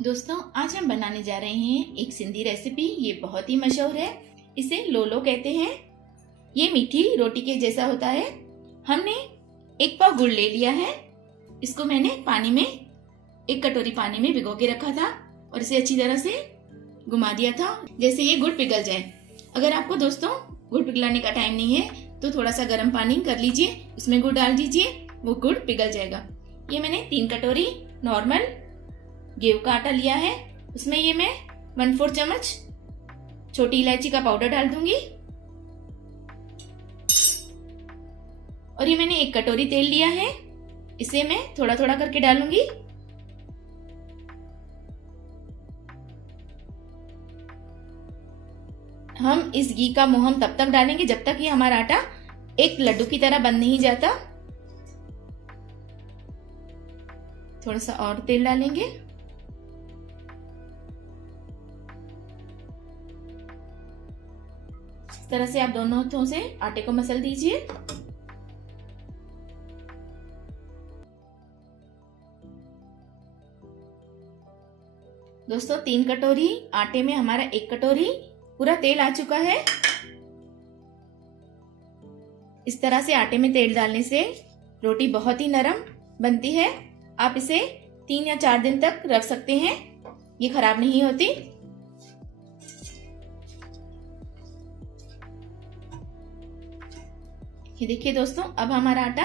दोस्तों, आज हम बनाने जा रहे हैं एक सिंधी रेसिपी। ये बहुत ही मशहूर है, इसे लोलो कहते हैं। ये मीठी रोटी के जैसा होता है। हमने 1 पाव गुड़ ले लिया है। इसको मैंने पानी में 1 कटोरी पानी में भिगो के रखा था और इसे अच्छी तरह से घुमा दिया था, जैसे ये गुड़ पिघल जाए। अगर आपको दोस्तों गुड़ पिघलाने का टाइम नहीं है तो थोड़ा सा गर्म पानी कर लीजिए, उसमें गुड़ डाल दीजिए, वो गुड़ पिघल जाएगा। ये मैंने 3 कटोरी नॉर्मल गेहूं का आटा लिया है। उसमें ये मैं 1/4 चम्मच छोटी इलायची का पाउडर डाल दूंगी और ये मैंने 1 कटोरी तेल लिया है। इसे मैं थोड़ा थोड़ा करके डालूंगी। हम इस घी का मोहन तब तक डालेंगे जब तक ये हमारा आटा एक लड्डू की तरह बन नहीं जाता। थोड़ा सा और तेल डालेंगे। इस तरह से आप दोनों हाथों से आटे को मसल दीजिए। दोस्तों, 3 कटोरी आटे में हमारा 1 कटोरी पूरा तेल आ चुका है। इस तरह से आटे में तेल डालने से रोटी बहुत ही नरम बनती है। आप इसे 3 या 4 दिन तक रख सकते हैं, ये खराब नहीं होती। ये देखिए दोस्तों, अब हमारा आटा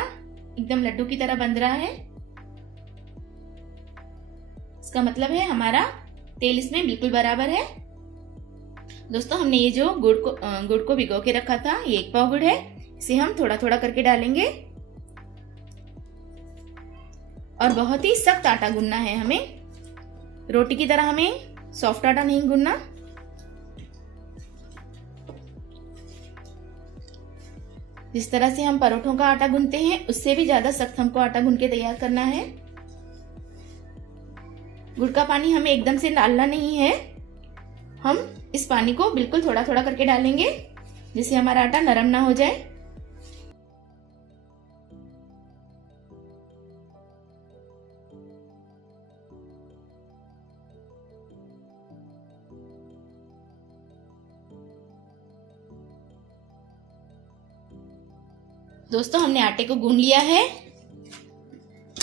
एकदम लड्डू की तरह बन रहा है। इसका मतलब है हमारा तेल इसमें बिल्कुल बराबर है। दोस्तों, हमने ये जो गुड़ को भिगो के रखा था, ये 1 पाव गुड़ है। इसे हम थोड़ा थोड़ा करके डालेंगे और बहुत ही सख्त आटा गूंदना है हमें। रोटी की तरह हमें सॉफ्ट आटा नहीं गूंदना। जिस तरह से हम परोठों का आटा गूंदते हैं उससे भी ज्यादा सख्त हमको आटा गूंद के तैयार करना है। गुड़ का पानी हमें एकदम से डालना नहीं है। हम इस पानी को बिल्कुल थोड़ा थोड़ा करके डालेंगे, जिससे हमारा आटा नरम ना हो जाए। दोस्तों, हमने आटे को गूंद लिया है।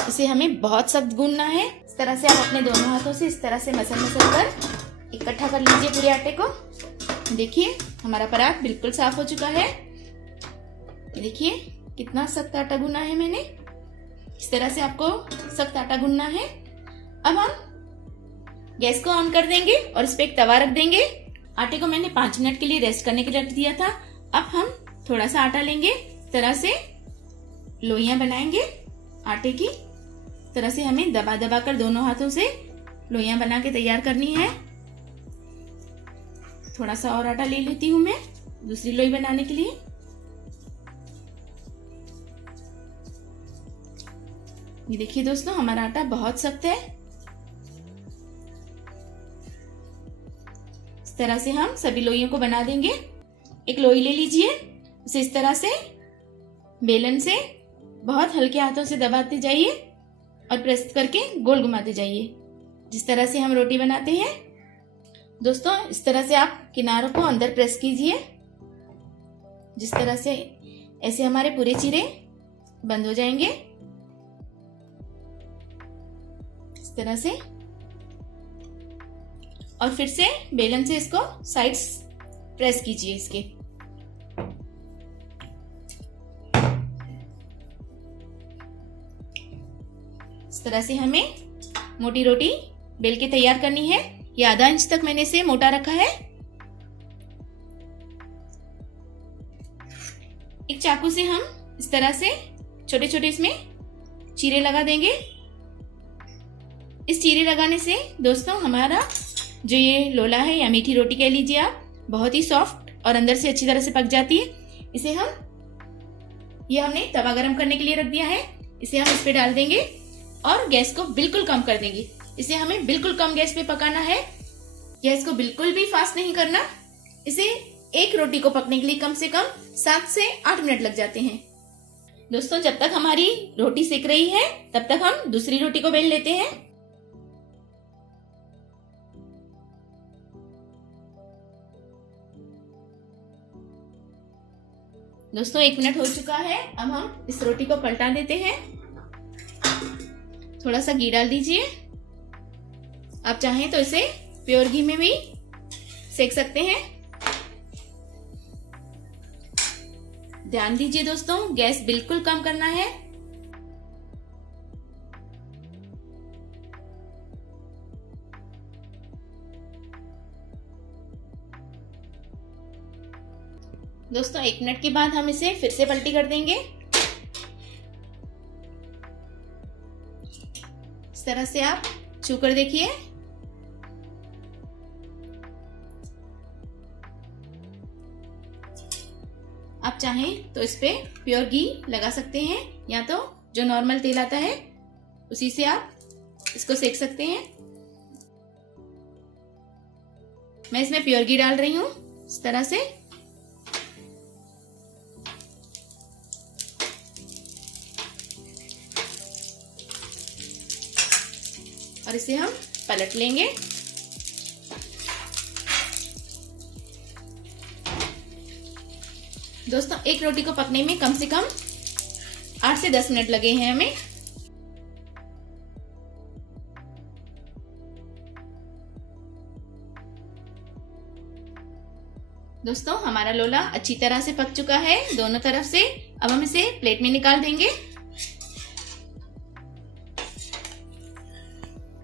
इसे हमें बहुत सख्त गूंदना है। इस तरह से आप अपने दोनों हाथों से इस तरह से मसल कर इकट्ठा कर लीजिए पूरे आटे को। देखिए, हमारा परात बिल्कुल साफ हो चुका है। देखिए कितना सख्त आटा गूंदा है मैंने। इस तरह से आपको सख्त आटा गूंदना है। अब हम गैस को ऑन कर देंगे और इस पे एक तवा रख देंगे। आटे को मैंने 5 मिनट के लिए रेस्ट करने के लिए रख दिया था। अब हम थोड़ा सा आटा लेंगे, इस तरह से लोइयां बनाएंगे आटे की। इस तरह से हमें दबा दबा कर दोनों हाथों से लोइयां बना के तैयार करनी है। थोड़ा सा और आटा ले लेती हूं मैं दूसरी लोई बनाने के लिए। ये देखिए दोस्तों, हमारा आटा बहुत सख्त है। इस तरह से हम सभी लोइयों को बना देंगे। एक लोई ले लीजिए, उसे इस तरह से बेलन से बहुत हल्के हाथों से दबाते जाइए और प्रेस करके गोल घुमाते जाइए, जिस तरह से हम रोटी बनाते हैं। दोस्तों, इस तरह से आप किनारों को अंदर प्रेस कीजिए, जिस तरह से ऐसे हमारे पूरे चीरे बंद हो जाएंगे। इस तरह से, और फिर से बेलन से इसको साइड्स प्रेस कीजिए इसके। इस तरह से हमें मोटी रोटी बेल के तैयार करनी है। ये आधा इंच तक मैंने इसे मोटा रखा है। एक चाकू से हम इस तरह से छोटे छोटे इसमें चीरे लगा देंगे। इस चीरे लगाने से दोस्तों हमारा जो ये लोला है या मीठी रोटी कह लीजिए आप, बहुत ही सॉफ्ट और अंदर से अच्छी तरह से पक जाती है। इसे ये हमने तवा गरम करने के लिए रख दिया है। इसे हम इस पे डाल देंगे और गैस को बिल्कुल कम कर देंगे। इसे हमें बिल्कुल कम गैस पे पकाना है, गैस को बिल्कुल भी फास्ट नहीं करना। इसे एक रोटी को पकने के लिए कम से कम 7 से 8 मिनट लग जाते हैं। दोस्तों, जब तक हमारी रोटी सेक रही है तब तक हम दूसरी रोटी को बेल लेते हैं। दोस्तों, 1 मिनट हो चुका है। अब हम इस रोटी को पलटा देते हैं। थोड़ा सा घी डाल दीजिए। आप चाहें तो इसे प्योर घी में भी सेक सकते हैं। ध्यान दीजिए दोस्तों, गैस बिल्कुल कम करना है। दोस्तों, 1 मिनट के बाद हम इसे फिर से पलटी कर देंगे। इस तरह से आप छू कर देखिए। आप चाहें तो इस पे प्योर घी लगा सकते हैं या तो जो नॉर्मल तेल आता है उसी से आप इसको सेक सकते हैं। मैं इसमें प्योर घी डाल रही हूं इस तरह से। और इसे हम पलट लेंगे। दोस्तों, एक रोटी को पकने में कम से कम 8 से 10 मिनट लगे हैं हमें। दोस्तों, हमारा लोला अच्छी तरह से पक चुका है दोनों तरफ से। अब हम इसे प्लेट में निकाल देंगे।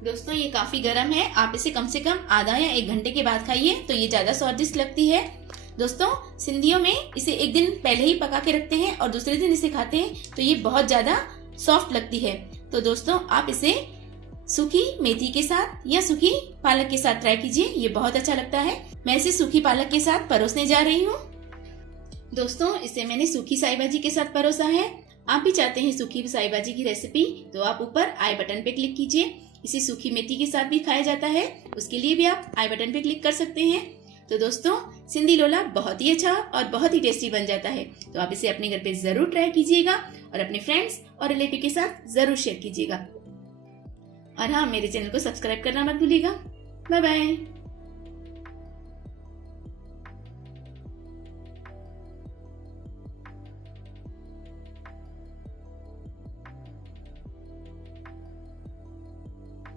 दोस्तों, ये काफी गर्म है। आप इसे कम से कम आधा या 1 घंटे के बाद खाइए तो ये ज्यादा स्वादिष्ट लगती है। दोस्तों, सिंधियों में इसे एक दिन पहले ही पका के रखते हैं और दूसरे दिन इसे खाते हैं तो ये बहुत ज्यादा सॉफ्ट लगती है। तो दोस्तों, आप इसे सूखी मेथी के साथ या सूखी पालक के साथ ट्राई कीजिए, ये बहुत अच्छा लगता है। मैं इसे सूखी पालक के साथ परोसने जा रही हूँ। दोस्तों, इसे मैंने सूखी साई भाजी के साथ परोसा है। आप भी चाहते हैं सूखी साई भाजी की रेसिपी तो आप ऊपर आई बटन पे क्लिक कीजिए। इसे सूखी मेथी के साथ भी खाया जाता है, उसके लिए भी आप आई बटन पे क्लिक कर सकते हैं। तो दोस्तों, सिंधी लोला बहुत ही अच्छा और बहुत ही टेस्टी बन जाता है। तो आप इसे अपने घर पे जरूर ट्राई कीजिएगा और अपने फ्रेंड्स और रिलेटिव के साथ जरूर शेयर कीजिएगा। और हाँ, मेरे चैनल को सब्सक्राइब करना मत भूलिएगा। Bye bye.